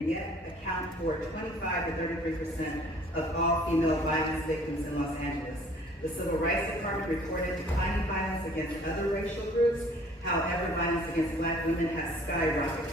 yet account for 25 to 33% of all female violence victims in Los Angeles. The Civil Rights Department reported declining violence against other racial groups. However, violence against Black women has skyrocketed.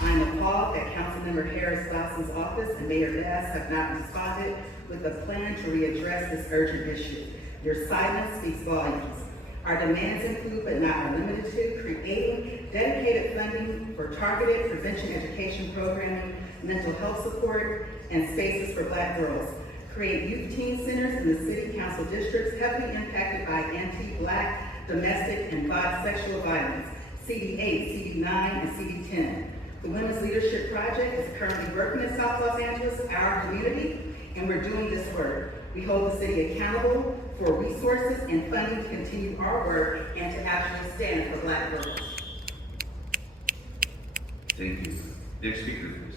I am appalled that Councilmember Harris-Dawson's office and Mayor Bass have not responded with a plan to readdress this urgent issue. Your silence speaks volumes. Our demands include, but not are limited to, creating dedicated funding for targeted prevention education programming, mental health support, and spaces for Black girls. Create youth teen centers in the city council districts heavily impacted by anti-Black, domestic, and sexual violence, CD8, CD9, and CD10. The Women's Leadership Project is currently working in South Los Angeles, our community, and we're doing this work. We hold the city accountable for resources and funding to continue our work and to actually stand for Black girls. Thank you. Next speaker, please.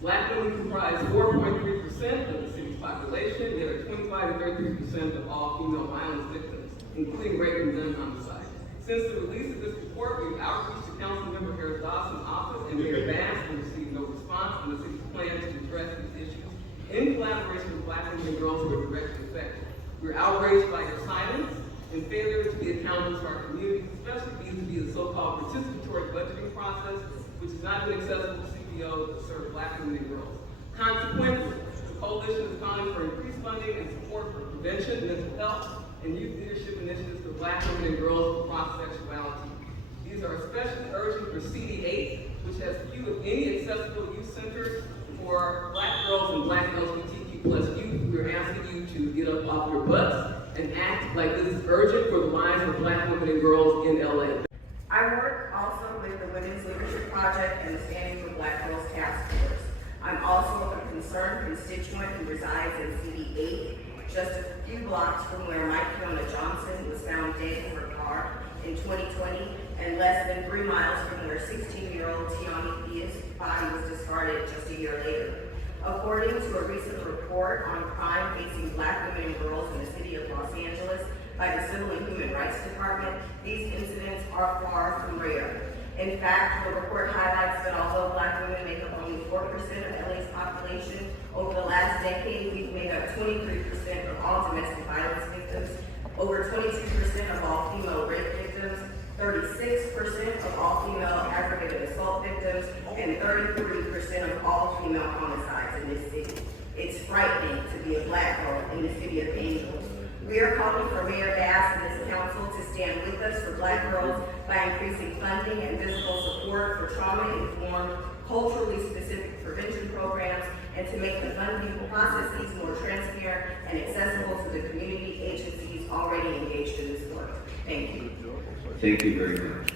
Black women comprise 4.3% of the city's population, yet are 25 to 33% of all female violence victims, including rape and gun homicide. Since the release of this report, we've outreached to Councilmember Harris-Dawson's office and Mayor Bass and received no response on the city's plan to address these issues in collaboration with Black women and girls who are directly affected. We're outraged by your silence and failure to be accountable to our community, especially vis-a-vis the so-called participatory budgeting process, which has not been accessible to CPOs to serve Black women and girls. Consequently, the coalition is calling for increased funding and support for prevention, mental health, and youth leadership initiatives for Black women and girls with cross-sexuality. These are especially urgent for CD8, which has few, if any, accessible youth centers for Black girls and Black LGBTQ plus youth. We're asking you to get up off your butts and act like this is urgent for the lives of Black women and girls in LA. I work also with the Women's Leadership Project and the Standing for Black Girls Task Force. I'm also a concerned constituent who resides in CD8, just a few blocks from where Mike Fiona Johnson was found dead in her car in 2020, and less than 3 miles from where 16-year-old Tiani Thea's body was discarded just a year later. According to a recent report on crime facing Black women and girls in the city of Los Angeles by the Civil and Human Rights Department, these incidents are far from rare. In fact, the report highlights that although Black women make up only 4% of LA's population, over the last decade, we've made up 23% of all domestic violence victims, over 22% of all female rape victims, 36% of all female aggravated assault victims, and 33% of all female homicides in this city. It's frightening to be a Black girl in the city of Angels. We are calling for Mayor Bass and this council to stand with us for Black girls by increasing funding and physical support for trauma-informed, culturally specific prevention programs, and to make the funding processes more transparent and accessible to the community agencies already engaged in this work. Thank you. Thank you very much.